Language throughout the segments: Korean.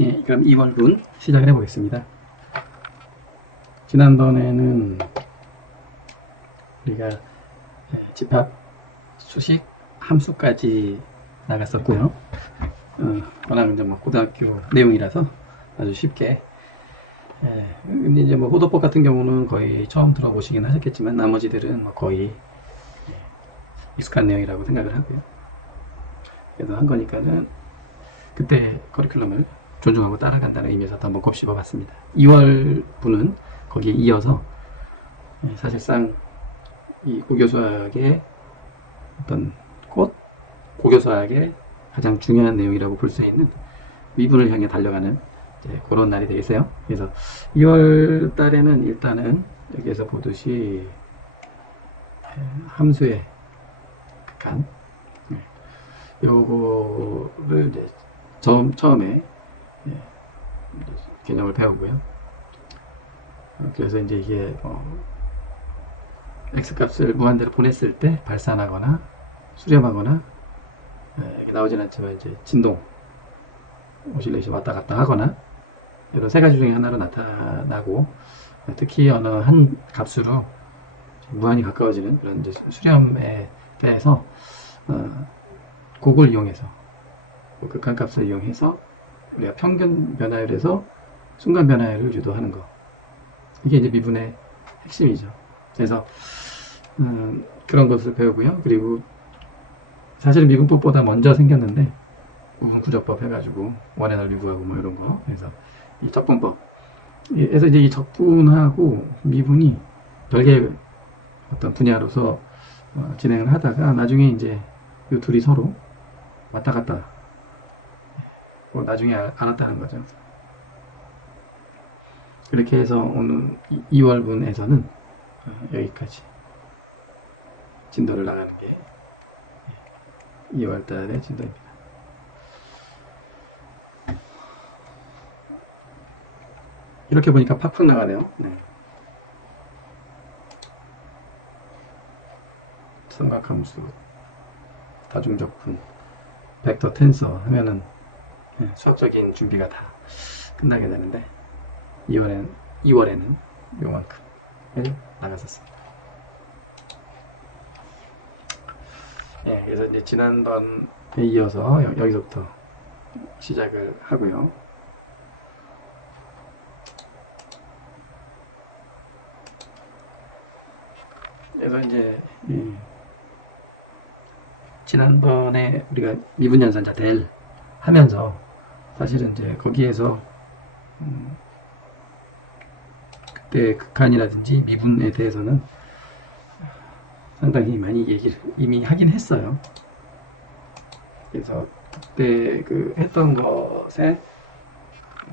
예, 그럼 2월분 시작을 해보겠습니다. 지난번에는 우리가 집합, 수식, 함수까지 나갔었고요. 워낙 이제 뭐 고등학교 내용이라서 아주 쉽게. 근데 이제 뭐 호도법 같은 경우는 거의 처음 들어보시긴 하셨겠지만 나머지들은 뭐 거의 익숙한 내용이라고 생각을 하고요. 그래서 한 거니까는 그때 커리큘럼을 존중하고 따라간다는 의미에서 또 한번 곱씹어 봤습니다. 2월 분은 거기에 이어서 사실상 이 고교수학의 어떤 고교수학의 가장 중요한 내용이라고 볼 수 있는 미분을 향해 달려가는 그런 날이 되겠어요. 그래서 2월 달에는 일단은 여기에서 보듯이 함수의 극한 요거를 이제 처음에 개념을 배우고요. 그래서 이제 이게 x값을 무한대로 보냈을 때 발산하거나 수렴하거나 이렇게 나오진 않지만 이제 진동, 오실레이션 왔다 갔다 하거나 이런 세 가지 중에 하나로 나타나고, 특히 어느 한 값으로 무한히 가까워지는 그런 이제 수렴에 대해서 그걸 이용해서 극한값을 이용해서 우리가 평균 변화율에서 순간 변화율을 유도하는 거, 이게 이제 미분의 핵심이죠. 그래서 그런 것을 배우고요. 그리고 사실은 미분법보다 먼저 생겼는데 우분구조법 해가지고 원의 넓이 구하고 뭐 이런 거. 그래서 이 적분법, 그래서 이제 이 적분하고 미분이 별개의 어떤 분야로서 진행을 하다가 나중에 이제 이 둘이 서로 왔다 갔다 나중에 알았다는 거죠. 그렇게 해서 오늘 2월분에서는 여기까지 진도를 나가는 게 2월달의 진도입니다. 이렇게 보니까 팍팍 나가네요. 삼각함수, 다중적분, 벡터 텐서 하면은 수학적인 준비가 다 끝나게 되는데 2월에는 요만큼 나갔었습니다. 그래서 이제 지난번에 이어서 여기서부터 시작을 하고요. 그래서 이제 지난번에 우리가 미분연산자 델 하면서 사실은 이제 거기에서 그때 극한이라든지 미분에 대해서는 상당히 많이 얘기를 이미 하긴 했어요. 그래서 그때 했던 것에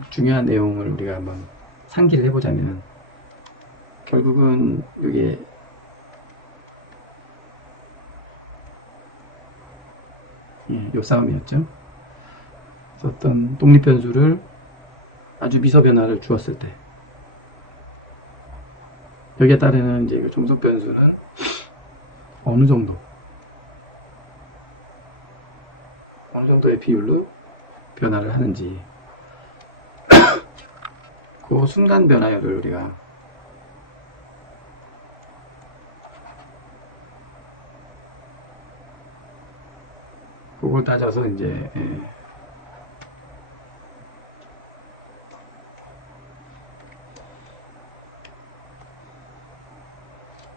중요한 내용을 우리가 한번 상기를 해보자면, 결국은 이게 요 싸움이었죠. 그래서 어떤 독립변수를 아주 미소 변화를 주었을 때 여기에 따르는 이제 종속 변수는 어느 정도의 비율로 변화를 하는지, 그 순간 변화율을 우리가 그걸 따져서 이제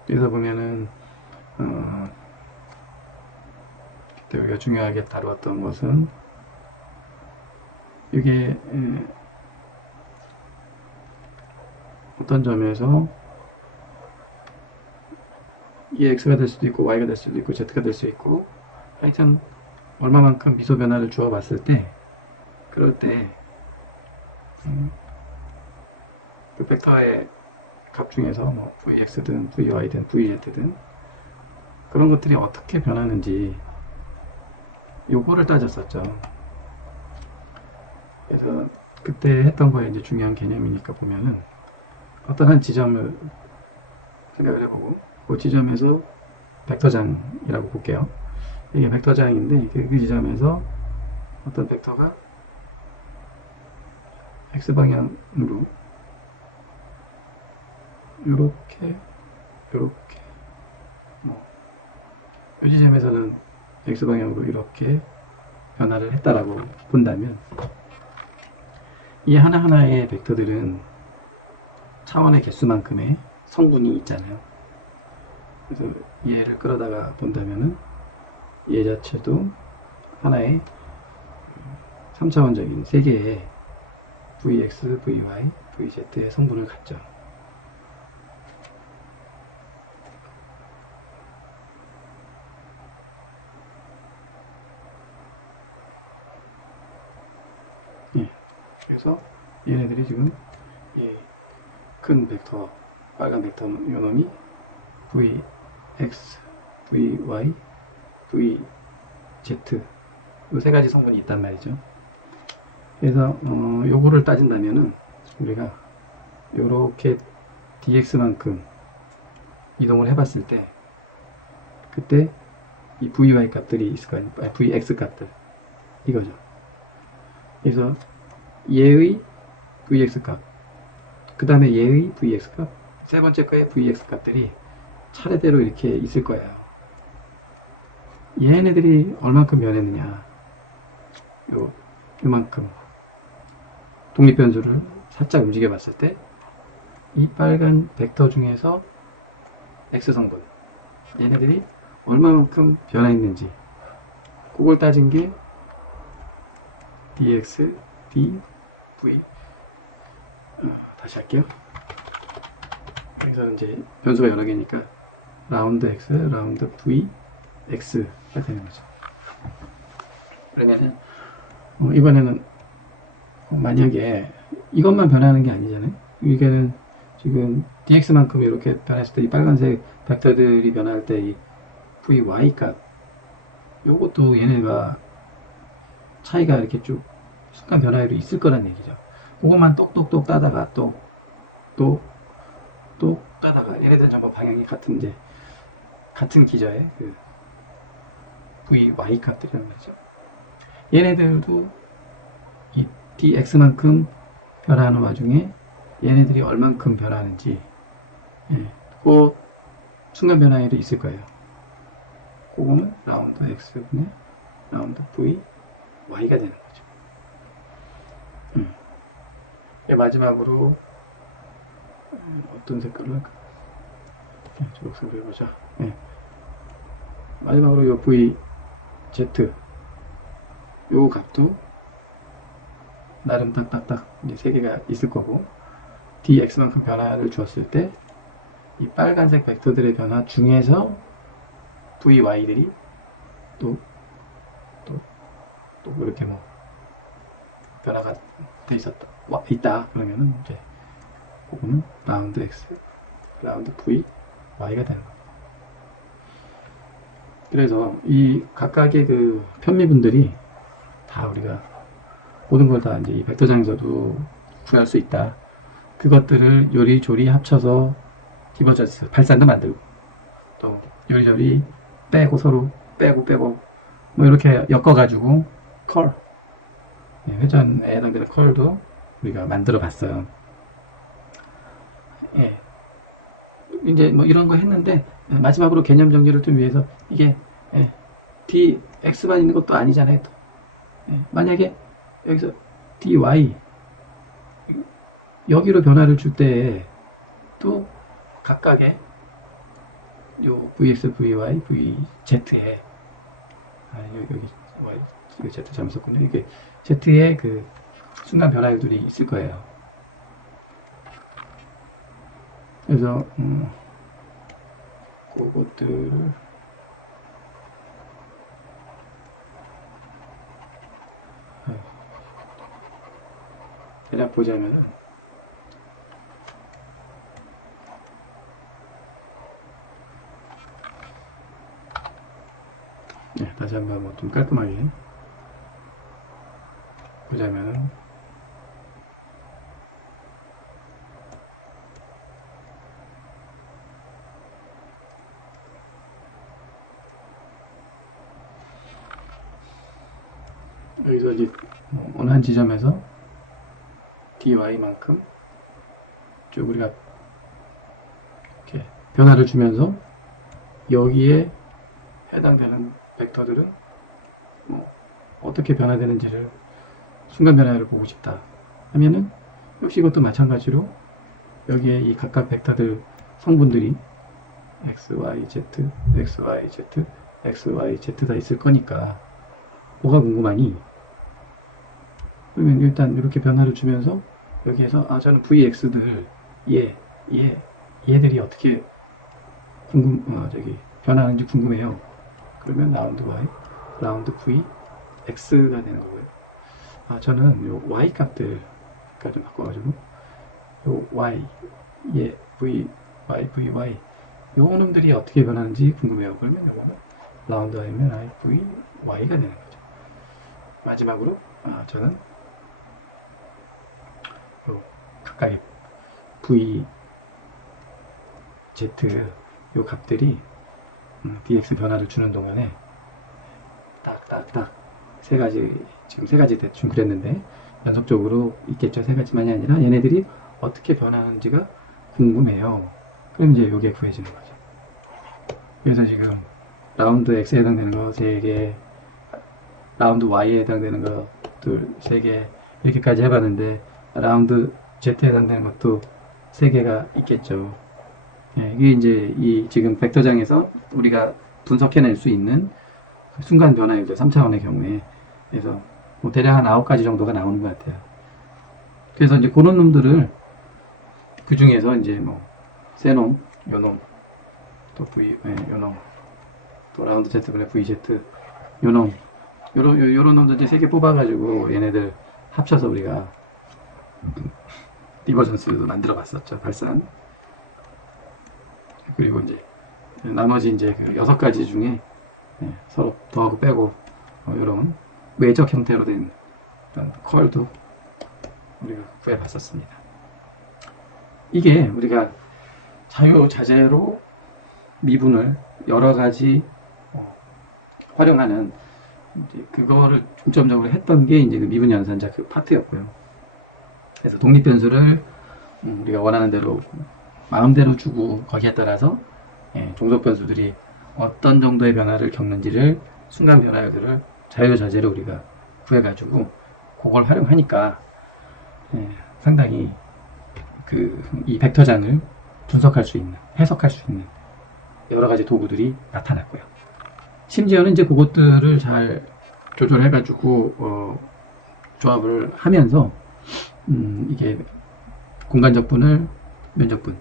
그래서 보면은 그때 우리가 중요하게 다루었던 것은 이게 어떤 점에서 이 x가 될 수도 있고 y가 될 수도 있고 z가 될 수 있고, 하여튼 얼마만큼 미소 변화를 주어 봤을 때, 그럴 때 그 벡터의 값 중에서 뭐 vx든 vy든 vz든 그런 것들이 어떻게 변하는지 요거를 따졌었죠. 그래서 그때 했던 거에 이제 중요한 개념이니까 보면은 어떤 한 지점을 생각을 해보고 그 지점에서 벡터장이라고 볼게요. 이게 벡터장인데 그 지점에서 어떤 벡터가 x 방향으로 요렇게 이 지점에서는 x 방향으로 이렇게 변화를 했다라고 본다면, 이 하나하나의 벡터들은 차원의 개수만큼의 성분이 있잖아요. 그래서 얘를 끌어다가 본다면은 얘 자체도 하나의 3차원적인 세 개의 Vx, Vy, Vz의 성분을 갖죠. 예. 그래서 얘네들이 지금 큰 벡터, 빨간 벡터 요놈이 Vx, Vy, Vz 이 세 가지 성분이 있단 말이죠. 그래서 요거를 따진다면은 우리가 요렇게 dx만큼 이동을 해봤을 때 그때 이 vy 값들이 있을 거 아니에요. vx 값들 이거죠. 그래서 얘의 vx 값, 그 다음에 얘의 vx 값, 세 번째 거의 vx 값들이 차례대로 이렇게 있을 거예요. 얘네들이 얼만큼 변했느냐, 요만큼 독립변수를 살짝 움직여 봤을 때 이 빨간 벡터 중에서 x성분 얘네들이 얼마만큼 변화했는지 그걸 따진 게 dx, dv, 다시 할게요. 그래서 이제 변수가 여러 개니까 라운드 x, 라운드 v, x가 되는 거죠. 그러면은 이번에는 만약에 이것만 변하는 게 아니잖아요. 이게는 지금 dx만큼 이렇게 변했을 때 이 빨간색 벡터들이 변할 때 이 vy 값, 요것도 얘네가 차이가 이렇게 쭉 순간 변화율이 있을 거란 얘기죠. 그것만 똑똑똑 따다가 또 따다가 얘네들은 전부 방향이 같은데 같은 기저의 그 vy 값들이란 말이죠. 얘네들도 이 dx만큼 변화하는 와중에 얘네들이 얼만큼 변화하는지 그 순간 변화율이 있을 거예요. 그거는 라운드 x분의 라운드 v y가 되는 거죠. 마지막으로 어떤 색깔로 할까? 초록색으로 해보자. 마지막으로 요 v z 요 값도 나름 딱딱딱 이제 세 개가 있을 거고, dx만큼 변화를 주었을 때 이 빨간색 벡터들의 변화 중에서 vy들이 또 이렇게 뭐 변화가 돼 있다 그러면은 이제 그거는 라운드 x, 라운드 v, y가 되는 겁니다. 그래서 이 각각의 그 편미분들이 다 우리가 모든 걸 다 이제 이 벡터장에서도 구할 수 있다. 그것들을 요리조리 합쳐서 디버전스 발산도 만들고, 또 요리조리 빼고 서로 빼고 뭐 이렇게 엮어가지고 컬, 회전에 해당되는 컬도 우리가 만들어 봤어요. 이제 뭐 이런 거 했는데 마지막으로 개념 정리를 좀 위해서 이게 dx만 있는 것도 아니잖아요. 또. 만약에 여기서 dy 여기로 변화를 줄 때 또 각각의 요 vx, vy, vz에 여기 y, z 잘못 썼군요. 이게 z의 그 순간 변화율들이 있을 거예요. 그래서 그것들을 대략 보자면은 다시 한번 뭐 좀 깔끔하게 보자면은 여기서 이제 어느 한 지점에서 dy만큼 쭉 우리가 이렇게 변화를 주면서 여기에 해당되는 벡터들은 뭐 어떻게 변화되는지를 순간 변화를 보고 싶다 하면은 역시 이것도 마찬가지로 여기에 이 각각 벡터들 성분들이 x, y, z, x, y, z, x, y, z 다 있을 거니까 뭐가 궁금하니? 그러면 일단 이렇게 변화를 주면서 여기에서 저는 vx들 얘들이 어떻게 변하는지 궁금해요. 그러면 라운드 y, 라운드 v, x가 되는 거고요. 저는 요 y 값들까지 좀 바꿔가지고 요 y, v, y 요 놈들이 어떻게 변하는지 궁금해요. 그러면 요거는 라운드 y면 i, v, y가 되는 거죠. 마지막으로 저는 요 각각의 v, z 요 값들이 dx 변화를 주는 동안에 딱딱딱 지금 세 가지 대충 그렸는데 연속적으로 있겠죠. 세 가지만이 아니라 얘네들이 어떻게 변하는지가 궁금해요. 그럼 이제 요게 구해지는 거죠. 그래서 지금 라운드 x에 해당되는 거 3개, 라운드 y에 해당되는 거 3개 이렇게까지 해봤는데 라운드 z에 해당되는 것도 3개가 있겠죠. 이게 이제 이 지금 벡터장에서 우리가 분석해낼 수 있는 순간 변화율 3차원의 경우에 그래서 뭐 대략 한 9가지 정도가 나오는 것 같아요. 그래서 이제 그런 놈들을 그 중에서 이제 뭐 세놈, 요놈, 또 요놈, 또 라운드 Z분의 VZ, 요놈, 요런 놈들 이제 3개 뽑아가지고 얘네들 합쳐서 우리가 디버전스도 만들어 봤었죠. 발산. 그리고 이제 나머지 이제 그 6가지 중에 서로 더하고 빼고 이런 외적 형태로 된 컬도 우리가 구해 봤었습니다. 이게 우리가 자유자재로 미분을 여러 가지 활용하는 이제 그거를 중점적으로 했던 게 이제 그 미분 연산자 그 파트였고요. 그래서 독립 변수를 우리가 원하는 대로 마음대로 주고 거기에 따라서 종속 변수들이 어떤 정도의 변화를 겪는지를 순간 변화율들을 자유자재로 우리가 구해가지고 그걸 활용하니까 상당히 이 벡터장을 분석할 수 있는, 해석할 수 있는 여러 가지 도구들이 나타났고요. 심지어는 이제 그것들을 잘 조절해가지고 조합을 하면서 이게 공간적 분을 면적분,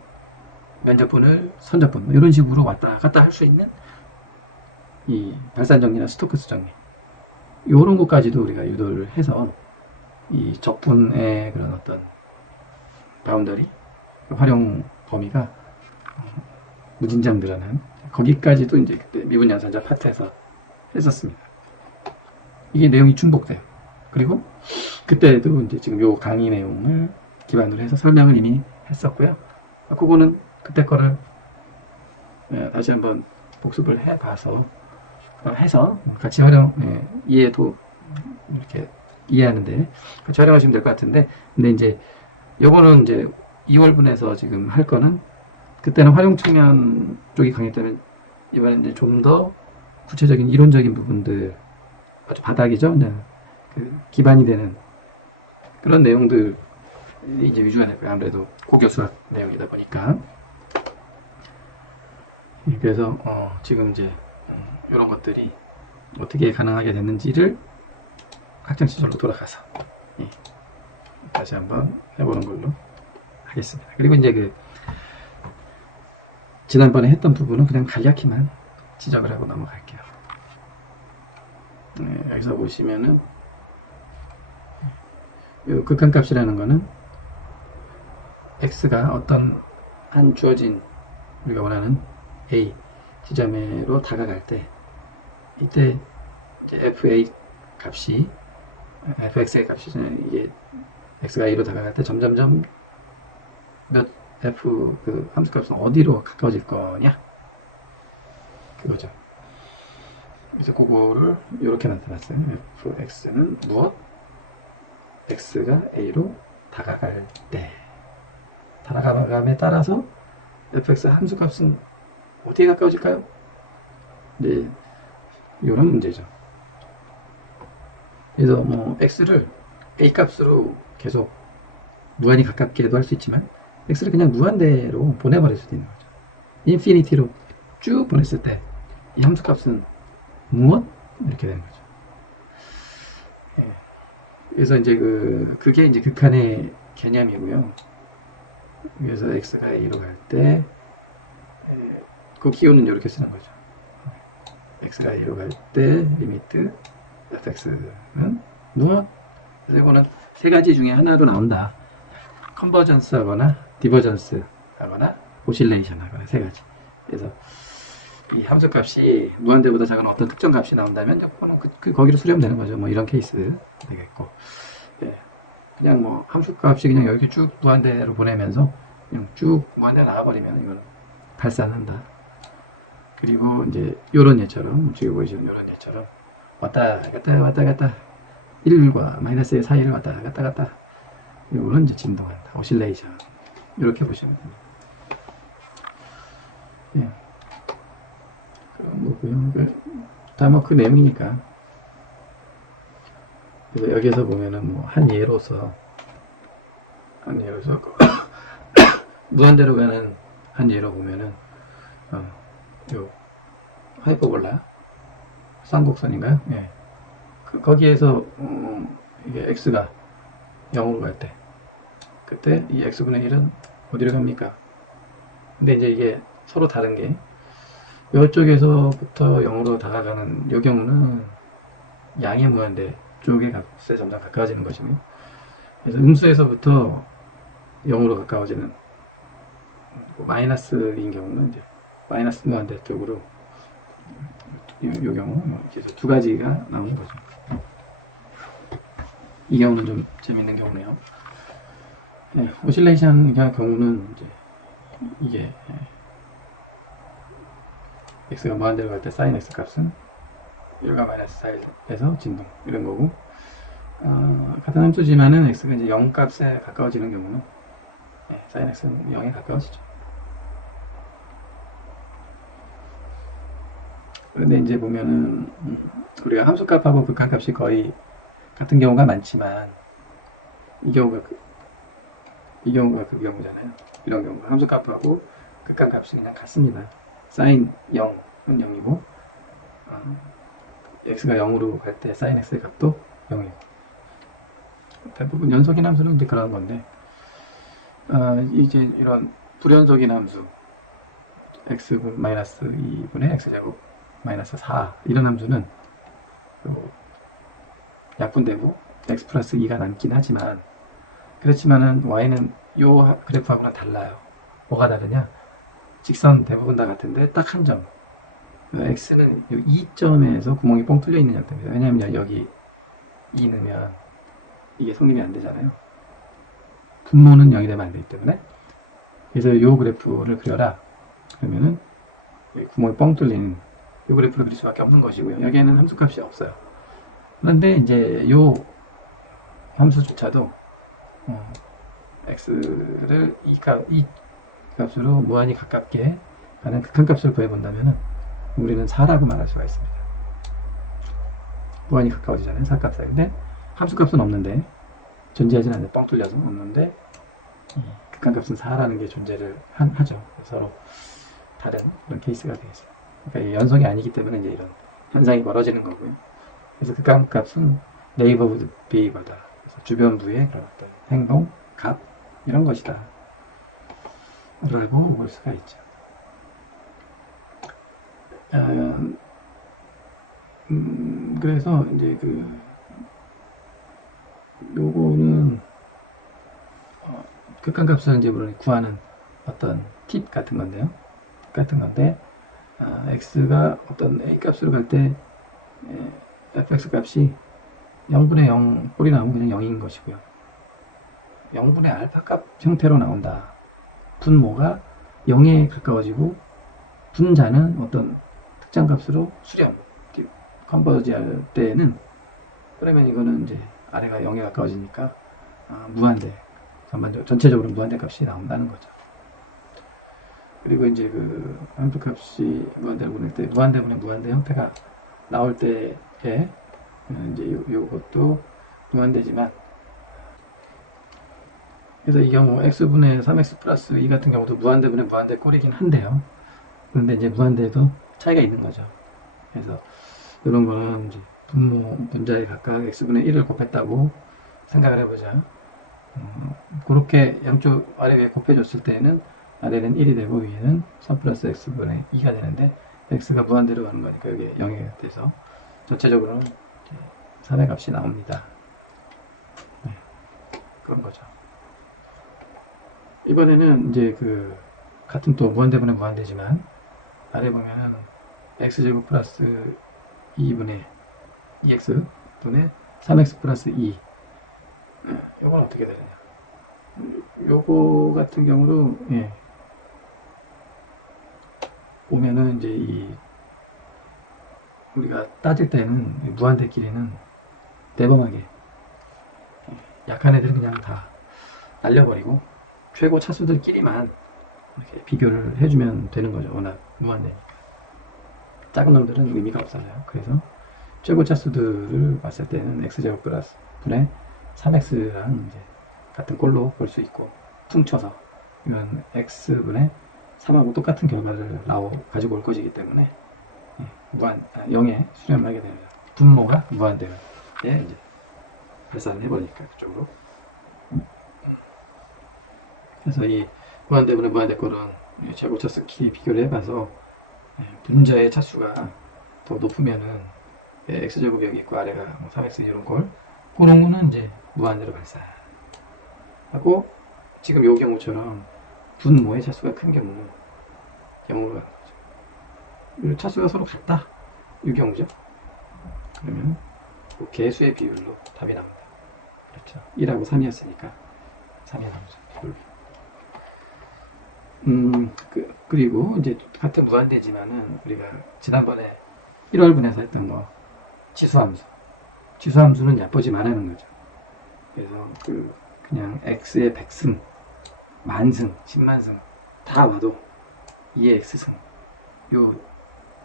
면적분을 선적분 이런 식으로 왔다 갔다 할 수 있는 이 발산정리나 스토크스 정리 이런 것까지도 우리가 유도를 해서 이 적분의 그런 어떤 바운더리 활용 범위가 무진장 늘어난 거기까지도 이제 그때 미분 연산자 파트에서 했었습니다. 이게 내용이 중복돼요. 그리고 그때도 이제 지금 요 강의 내용을 기반으로 해서 설명을 이미 했었고요. 그거는 그때 거를 다시 한번 복습을 해봐서 해서 같이 이해도 이렇게 이해하는데 같이 활용하시면 될 것 같은데, 근데 이제 요거는 이제 2월분에서 지금 할 거는 그때는 활용 측면 쪽이 강했다면 이번에 이제 좀 더 구체적인 이론적인 부분들 아주 바닥이죠. 그 기반이 되는 그런 내용들이 이제 위주가 될 거예요. 아무래도 고교 수학 내용이다 보니까. 그래서 지금 이제 이런 것들이 어떻게 가능하게 됐는지를 학창 시절로 돌아가서 다시 한번 해보는 걸로 하겠습니다. 그리고 이제 지난번에 했던 부분은 그냥 간략히만 지적을 하고 넘어갈게요. 여기서 보시면은 이 극한값이라는 거는 x가 어떤 한 주어진 우리가 원하는 a 지점으로 다가갈 때 이때 이제 fa 값이 fx의 값이 이게 x가 a로 다가갈 때 점점점 몇 f 그 함수값은 어디로 가까워질 거냐 그거죠. 그래서 그거를 이렇게 나타났어요. fx는 무엇? x가 a로 다가갈 때, 다가감에 따라서 fx 함수값은 어디에 가까워질까요? 네, 이런 문제죠. 그래서 뭐 x를 a 값으로 계속 무한히 가깝게 해도 할 수 있지만 x를 그냥 무한대로 보내버릴 수도 있는 거죠. 인피니티로 쭉 보냈을 때 이 함수값은 무엇? 이렇게 되는 거죠. 예. 그래서 이제 그게 이제 극한의 개념이고요. 그래서 x가 a로 갈 때 그 기호는 이렇게 쓰는 거죠. x가 a로 갈 때 리미트 fx는 무엇? 그래서 이거는 세 가지 중에 하나로 나온다. 컨버전스 하거나 디버전스 하거나 오실레이션 하거나 세 가지. 그래서 이 함수값이 무한대보다 작은 어떤 특정 값이 나온다면 그거는 거기로 수렴되는 거죠. 뭐 이런 케이스 되겠고, 예. 그냥 뭐 함수값이 그냥 여기 쭉 무한대로 보내면서 그냥 쭉 무한대 나가버리면 이거는 발산한다. 그리고 이제 요런 예처럼 지금 보이시는 요런 예처럼 왔다 갔다 1과 마이너스의 사이를 왔다 갔다 요거는 이제 진동한다. 오실레이션 이렇게 보시면 됩니다. 예. 그런 거고요. 다 뭐 그 내용이니까. 그래서 여기서 보면은 뭐 한 예로서 무한대로 가는 한 예로 보면은 요 하이퍼볼라 쌍곡선인가요? 예. 거기에서 이게 x가 0으로 갈 때 그때 이 x분의 1은 어디로 갑니까? 근데 이제 이게 서로 다른 게 이쪽에서부터 0으로 다가가는 이 경우는 양의 무한대 쪽의 값에 점점 가까워지는 것이고요. 그래서 음수에서부터 0으로 가까워지는 마이너스인 경우는 이제 마이너스 무한대 쪽으로 이 경우 그래서 두 가지가 나오는 거죠. 이 경우는 좀 재밌는 경우네요. 네, 오실레이션 경우는 이제 이게 x가 무한대로 갈 때 sin x 값은 1과 마이너스 4에서 진동 이런 거고, 같은 함수지만은 x가 이제 0 값에 가까워지는 경우는 sin x는 0에 가까워지죠. 그런데 이제 보면은 우리가 함수값하고 극한값이 거의 같은 경우가 많지만 이 경우가 그 경우잖아요. 이런 경우 함수값하고 극한값이 그냥 같습니다. sin 0은 0이고 x가 0으로 갈 때 sin x의 값도 0이고 대부분 연속인 함수는 이제 그런 건데, 이제 이런 불연속인 함수 x분 마이너스 2분의 x제곱 마이너스 4 이런 함수는 약분되고 x 플러스 2가 남긴 하지만, 그렇지만은 y는 요 그래프하고는 달라요. 뭐가 다르냐? 직선 대부분 다 같은데 딱 한 점, x는 이 2점에서 구멍이 뻥 뚫려 있는 형태입니다. 왜냐하면 여기 2 넣으면 이게 성립이 안 되잖아요. 분모는 0이 되면 안 되기 때문에. 그래서 요 그래프를 그려라 그러면은 구멍이 뻥 뚫린 요 그래프를 그릴 수밖에 없는 것이고요. 여기에는 함수값이 없어요. 그런데 이제 요 함수조차도 x를 이 값으로 무한히 가깝게 가는 극한값을 구해본다면 우리는 4라고 말할 수가 있습니다. 무한히 가까워지잖아요. 4값 사이인데 함수값은 없는데, 존재하지는 않는데 뻥 뚫려서 없는데 극한값은 4라는 게 존재를 하죠. 서로 다른 그런 케이스가 되겠어요. 그러니까 연속이 아니기 때문에 이제 이런 현상이 벌어지는 거고요. 그래서 극한값은 네이버후드 비해이버다. 그래서 주변부의 그런 어떤 행동, 값 이런 것이다 라고 볼 수가 있죠. 그래서 이제 요거는 극한값을 이제 물론 구하는 어떤 팁 같은 건데요. x가 어떤 a 값으로 갈 때 fx 값이 0분의 0 꼴이 나오면 그냥 0인 것이고요. 0분의 알파 값 형태로 나온다. 분모가 0에 가까워지고 분자는 어떤 특정 값으로 수렴, 컨버지 할 때는, 그러면 이거는 이제 아래가 0에 가까워지니까 무한대 전반적으로 전체적으로 무한대 값이 나온다는 거죠. 그리고 이제 그 함수 값이 무한대로 보낼 때 무한대분의 무한대 형태가 나올 때에 이제 요것도 무한대지만, 그래서 이 경우 x분의 3x 플러스 2 같은 경우도 무한대분의 무한대 꼴이긴 한데요. 그런데 이제 무한대도 차이가 있는 거죠. 그래서 이런 거는 이제 분모 분자에 각각 x분의 1을 곱했다고 생각을 해보자. 그렇게 양쪽 아래 위에 곱해줬을 때는 아래는 1이 되고 위에는 3 플러스 x분의 2가 되는데, x가 무한대로 가는 거니까 이게 0이 돼서 전체적으로는 3의 값이 나옵니다. 네, 그런 거죠. 이번에는 이제 그 같은 또 무한대분의 무한대지만 아래 보면은 x제곱 플러스 2분의 2x 분의 3x 플러스 2, 요건 어떻게 되느냐. 요거 같은 경우도 보면은 이제 이 우리가 따질 때는 무한대끼리는 대범하게 약한 애들은 그냥 다 날려버리고 최고 차수들끼리만 이렇게 비교를 해주면 되는 거죠. 워낙 무한대니까. 작은 놈들은 의미가 없어요. 그래서 최고 차수들을 봤을 때는 x제곱 플러스 분의 3x랑 이제 같은 꼴로 볼 수 있고, 퉁쳐서 이건 x분의 3하고 똑같은 결과를 가지고 올 것이기 때문에 0에 수렴하게 됩니다. 분모가 무한대에 이제 발산을 해버리니까 그쪽으로. 그래서 이 무한대분의 무한대꼴은 최고 차수끼리 비교를 해봐서 분자의 차수가 더 높으면은 x제곱이 여기 있고 아래가 3x 이런 꼴, 그런 거는 이제 무한대로 발산하고, 지금 요 경우처럼 분모의 차수가 큰 경우 0으로 가는 거죠. 차수가 서로 같다, 이 경우죠. 그러면 그 개수의 비율로 답이 나옵니다. 그렇죠. 1하고 3이었으니까 3이 나오죠. 그리고 이제 같은 무한대지만은 우리가 지난번에 1월분에서 했던 거 지수함수. 지수함수는 얕보지 말라는 거죠. 그래서 그냥 x의 100승, 만승, 10만승 다 와도 2의 x승, 요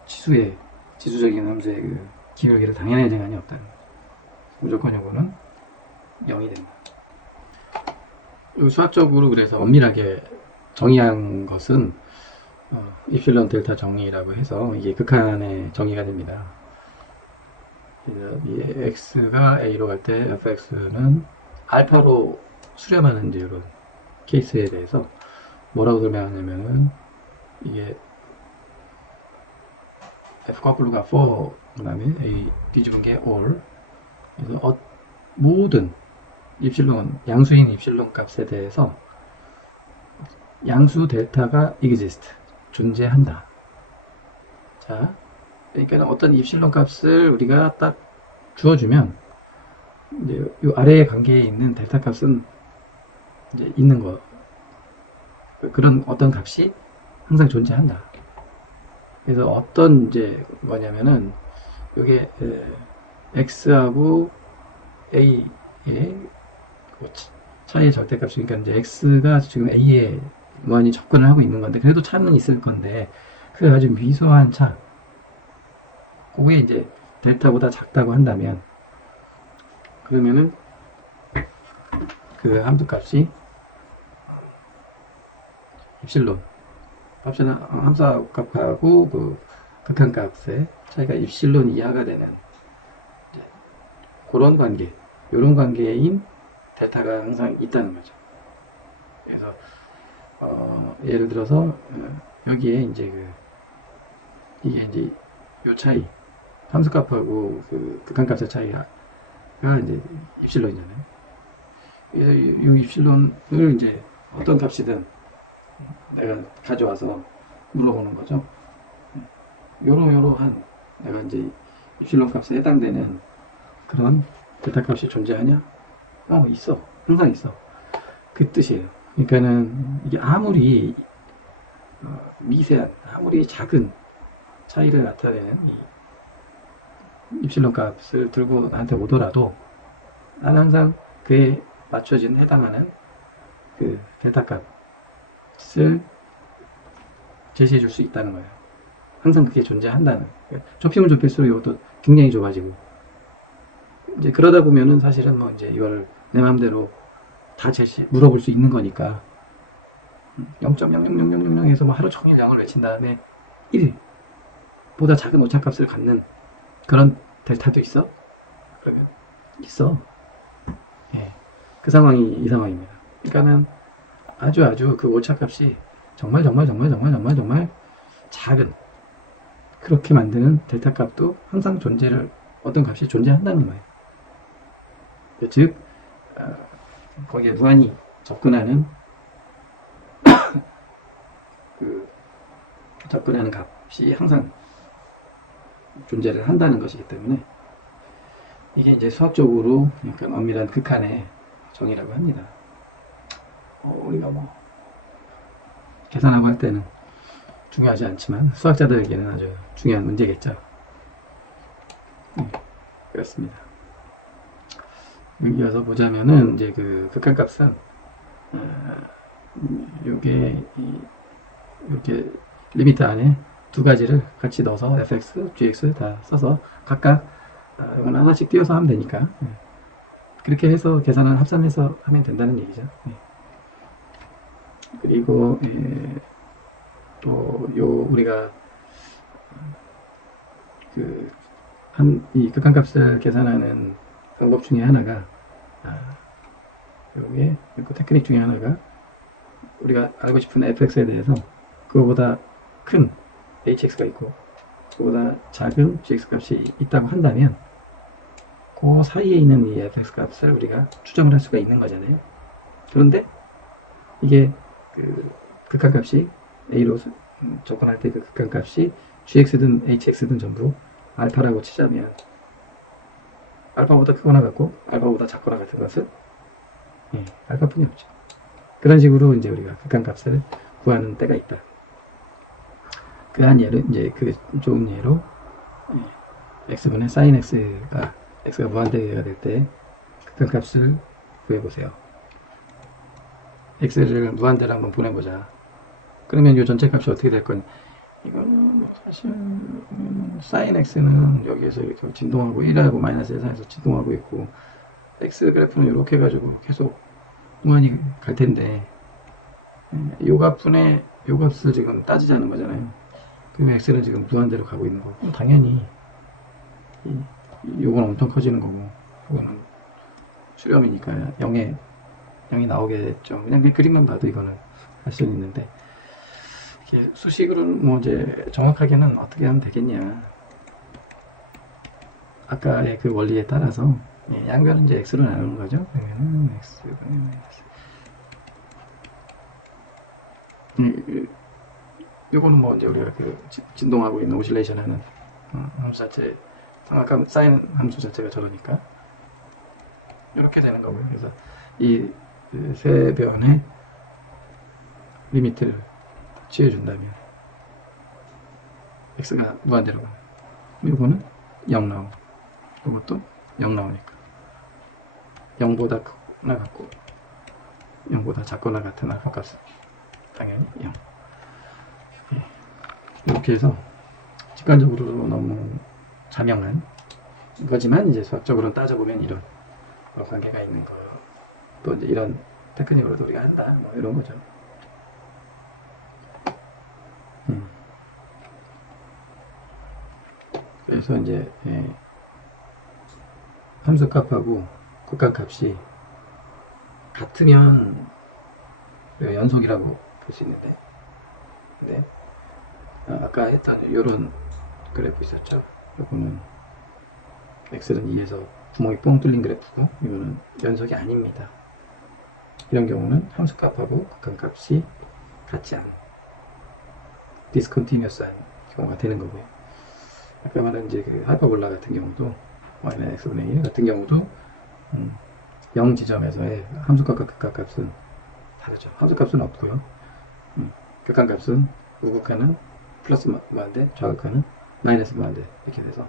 지수적인 함수의 그 기울기를 당연히 제한이 없다는 거죠. 무조건 요거는 0이 된다. 수학적으로 그래서 엄밀하게 정의한 것은 입실론 델타 정의라고 해서 이게 극한의 정의가 됩니다. 이 x가 a로 갈 때 fx는 알파로 수렴하는 이제 이런 케이스에 대해서 뭐라고 설명하냐면은, 이게 f 거꾸로가 4, 그 다음에 a 뒤집은 게 all, 그래서 모든 입실론, 양수인 입실론 값에 대해서 양수 델타가 exist, 존재한다. 자, 그러니까 어떤 입실론 값을 우리가 딱 주어주면 이제 요 아래의 관계에 있는 델타 값은 이제 있는 거, 그런 어떤 값이 항상 존재한다. 그래서 어떤 이제 뭐냐면은 요게 x하고 a의 차이의 절대값이니까 이제 x가 지금 a에 무한히 접근을 하고 있는 건데, 그래도 차는 있을 건데 그게 아주 미소한 차, 그게 이제 델타보다 작다고 한다면, 그러면은 그 함수값이 입실론 함수값하고 그 극한값의 차이가 입실론 이하가 되는 그런 관계, 이런 관계인 델타가 항상 있다는 거죠. 그래서 예를 들어서 여기에 이제 이게 이제 요 차이, 함수값하고 그 극한값의 차이가 이제 입실론이잖아요. 그래서 이 입실론을 이제 어떤 값이든 내가 가져와서 물어보는 거죠. 요러한 내가 이제 입실론 값에 해당되는 그런 델타 값이 존재하냐? 있어. 항상 있어. 그 뜻이에요. 그러니까는 이게 아무리 미세한, 아무리 작은 차이를 나타내는 이 입실론 값을 들고 나한테 오더라도 나는 항상 그에 맞춰진 해당하는 그 델타 값을 제시해 줄 수 있다는 거예요. 항상 그게 존재한다는. 좁히면 좁힐수록 이것도 굉장히 좁아지고. 이제 그러다 보면은 사실은 뭐 이제 이거를 내 마음대로 다 물어볼 수 있는 거니까 0.00000 해서 뭐 하루 종일 양을 외친 다음에 1보다 작은 오차값을 갖는 그런 델타도 있어? 그러면 있어. 예. 그 상황이 이 상황입니다. 그러니까는 아주 그 오차값이 정말 작은 그렇게 만드는 델타 값도 항상 어떤 값이 존재한다는 거예요. 즉 거기에 무한히 접근하는 그 접근하는 값이 항상 존재를 한다는 것이기 때문에 이게 이제 수학적으로 약간 엄밀한 극한의 정의라고 합니다. 우리가 뭐 계산하고 할 때는 중요하지 않지만 수학자들에게는 아주 중요한 문제겠죠. 그렇습니다. 여기 와서 보자면은 이제 그 극한값은 요게 이렇게 리미트 안에 두 가지를 같이 넣어서 fx, gx 다 써서 각각 이건 하나씩 띄워서 하면 되니까 그렇게 해서 계산을 합산해서 하면 된다는 얘기죠. 그리고 또 우리가 이 극한값을 계산하는 방법 중에 하나가 요게 그 테크닉 중에 하나가 우리가 알고 싶은 fx에 대해서 그거보다 큰 hx가 있고 그거보다 작은 gx 값이 있다고 한다면 그 사이에 있는 이 fx 값을 우리가 추정을 할 수가 있는 거잖아요. 그런데 이게 그 극한값이 a로 접근할 때 그 극한값이 gx든 hx든 전부 알파라고 치자면 알파보다 크거나 같고 알파보다 작거나 같은 것은 알파뿐이 없죠. 그런 식으로 이제 우리가 극한값을 구하는 때가 있다. 그한 예를 이제 그 좋은 예로 x분의 sin x가 무한대가 될 때 극한값을 구해보세요. x를 무한대로 한번 보내보자. 그러면 이 전체 값이 어떻게 될 건? 이거는 뭐 사실 sin x는 여기에서 이렇게 진동하고 1하고 마이너스 1에서 진동하고 있고 x 그래프는 이렇게 해가지고 계속 무한히 갈 텐데 요 값을 지금 따지자는 거잖아요. 그러면 x는 지금 무한대로 가고 있는 거고 그럼 당연히 요건 엄청 커지는 거고 요거는 수렴이니까 0이 나오겠죠. 그냥 그 그림만 봐도 이거는 할 수는 있는데 이게 수식으로는 뭐 이제 정확하게는 어떻게 하면 되겠냐. 아까의 그 원리에 따라서 양변은 이제 x로 나누는 거죠. 그러면은 x분의 요거는 뭐 이제 우리가 그 진동하고 있는 오실레이션 하는 함수 자체, 아까 사인 함수 자체가 저러니까 이렇게 되는 거고요. 그래서 이 세 변의 리미트를 취해준다면 x가 무한대로 가요. 요거는 0 나오고 이것도 0 나오니까 0보다 크거나 같고 0보다 작거나 같은 알파 값은 당연히 0. 이렇게 해서 직관적으로 너무 자명한 거지만 이제 수학적으로 따져보면 이런 관계가 있는 거, 또 이제 이런 테크닉으로도 우리가 한다, 뭐 이런 거죠. 그래서 이제 함수값하고 극한값이 같으면 연속이라고 볼 수 있는데, 근데 아까 했던 이런 그래프 있었죠. 이거는 x는 2에서 구멍이 뻥 뚫린 그래프고 이거는 연속이 아닙니다. 이런 경우는 함수값하고 극한값이 같지 않은 디스컨티뉴어스한 경우가 되는 거고요. 아까 말한 이제 그 하이퍼볼라 같은 경우도 y는 x분의 1 같은 경우도 0 지점에서의 함수값과 극한값은 다르죠. 함수값은 없고요. 극한값은 우극한은 플러스 무한대, 좌극한은 마이너스 무한대 이렇게 돼서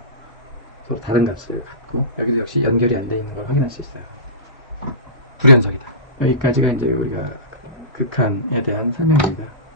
서로 다른 값을 갖고 여기도 역시 연결이 안 돼 있는 걸 확인할 수 있어요. 불연속이다. 여기까지가 이제 우리가 극한에 대한 설명입니다.